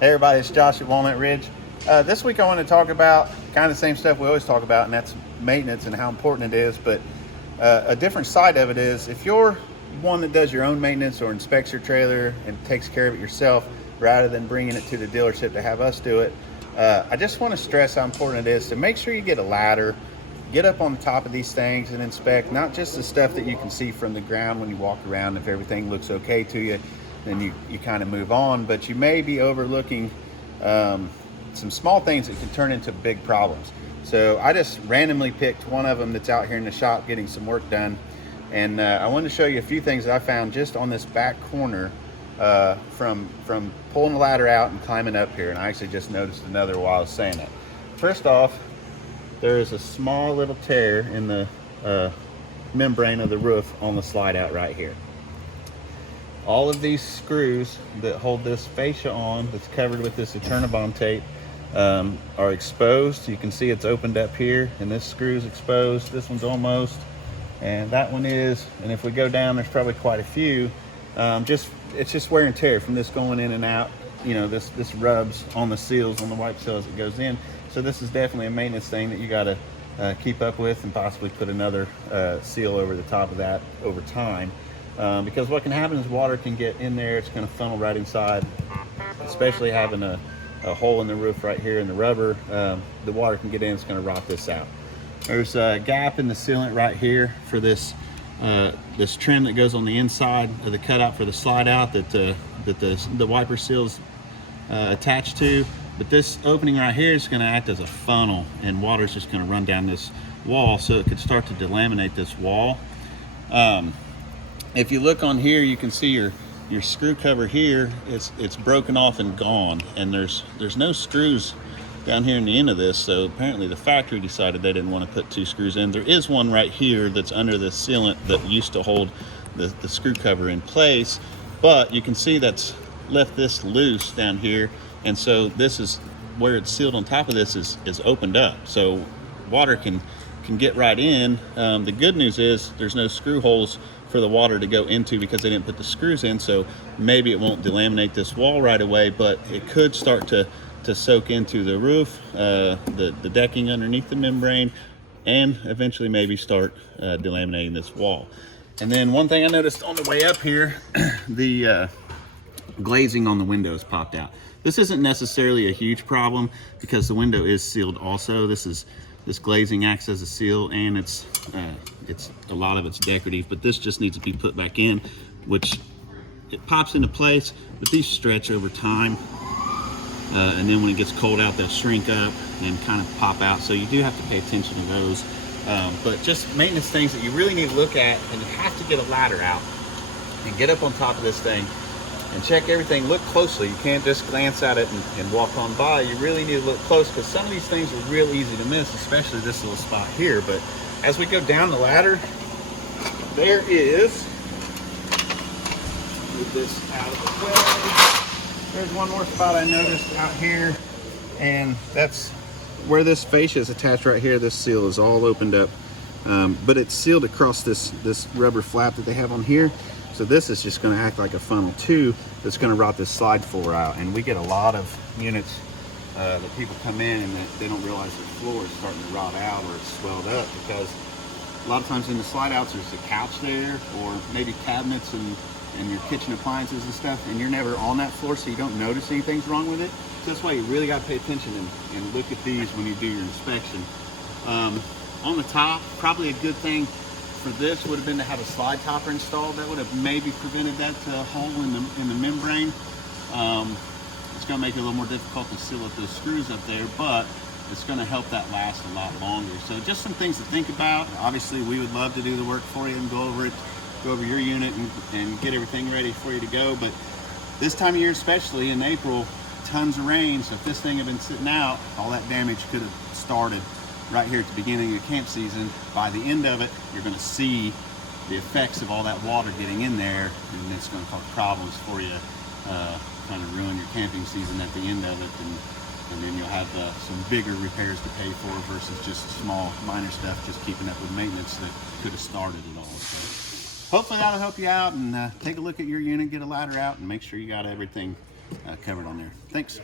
Hey everybody, it's Josh at Walnut Ridge. This week I want to talk about kind of the same stuff we always talk about, and that's maintenance and how important it is. But a different side of it is if you're one that does your own maintenance or inspects your trailer and takes care of it yourself rather than bringing it to the dealership to have us do it, I just want to stress how important it is to make sure you get a ladder, get up on the top of these things and inspect not just the stuff that you can see from the ground when you walk around. If everything looks okay to you, then you kind of move on, but you may be overlooking some small things that can turn into big problems. So I just randomly picked one of them that's out here in the shop getting some work done, and I wanted to show you a few things that I found just on this back corner from pulling the ladder out and climbing up here. And I actually just noticed another while I was saying that. First off, there is a small little tear in the membrane of the roof on the slide out right here. All of these screws that hold this fascia on, that's covered with this Eternabond tape, are exposed. You can see it's opened up here, and this screw is exposed. This one's almost, and that one is. And if we go down, there's probably quite a few. It's just wear and tear from this going in and out. You know, this rubs on the seals, on the wipe seal as it goes in. So this is definitely a maintenance thing that you got to keep up with, and possibly put another seal over the top of that over time. Because what can happen is water can get in there. It's going to funnel right inside, especially having a hole in the roof right here in the rubber. The water can get in, it's going to rot this out. There's a gap in the sealant right here for this this trim that goes on the inside of the cutout for the slide out that the wiper seal's attached to. But this opening right here is going to act as a funnel, and water is just going to run down this wall, so it could start to delaminate this wall. If you look on here, you can see your screw cover here. It's broken off and gone, and there's no screws down here in the end of this. So apparently the factory decided they didn't want to put two screws in. There is one right here that's under the sealant that used to hold the screw cover in place, but you can see that's left this loose down here, and so this is where it's sealed on top of this is opened up, so water can get right in. The good news is there's no screw holes for the water to go into because they didn't put the screws in, so maybe it won't delaminate this wall right away, but it could start to soak into the roof, the decking underneath the membrane, and eventually maybe start delaminating this wall. And then one thing I noticed on the way up here, the glazing on the windows popped out. This isn't necessarily a huge problem because the window is sealed also. This glazing acts as a seal, and it's a lot of it's decorative, but this just needs to be put back in, which it pops into place, but these stretch over time, and then when it gets cold out, they'll shrink up and kind of pop out, so you do have to pay attention to those. But just maintenance things that you really need to look at, and you have to get a ladder out and get up on top of this thing and check everything. Look closely. You can't just glance at it and walk on by. You really need to look close, because some of these things are real easy to miss, especially this little spot here. But as we go down the ladder, there is, move this out of the way, there's one more spot I noticed out here, and that's where this fascia is attached right here. This seal is all opened up, but it's sealed across this rubber flap that they have on here. So this is just going to act like a funnel too, that's going to rot this slide floor out. And we get a lot of units that people come in and they don't realize their floor is starting to rot out or it's swelled up, because a lot of times in the slide outs there's a couch there, or maybe cabinets and your kitchen appliances and stuff, and you're never on that floor, so you don't notice anything's wrong with it. So that's why you really got to pay attention and look at these when you do your inspection. On the top, probably a good thing for this would have been to have a slide topper installed. That would have maybe prevented that hole in the membrane. It's going to make it a little more difficult to seal up those screws up there, but it's going to help that last a lot longer. So just some things to think about. Obviously, we would love to do the work for you and go over your unit and get everything ready for you to go. But this time of year, especially in April, tons of rain. So if this thing had been sitting out, all that damage could have started right here at the beginning of the camp season. By the end of it, you're going to see the effects of all that water getting in there, and it's going to cause problems for you, kind of ruin your camping season at the end of it, and then you'll have some bigger repairs to pay for versus just small minor stuff, just keeping up with maintenance that could have started it all. So hopefully that'll help you out, and take a look at your unit, get a ladder out, and make sure you got everything covered on there. Thanks.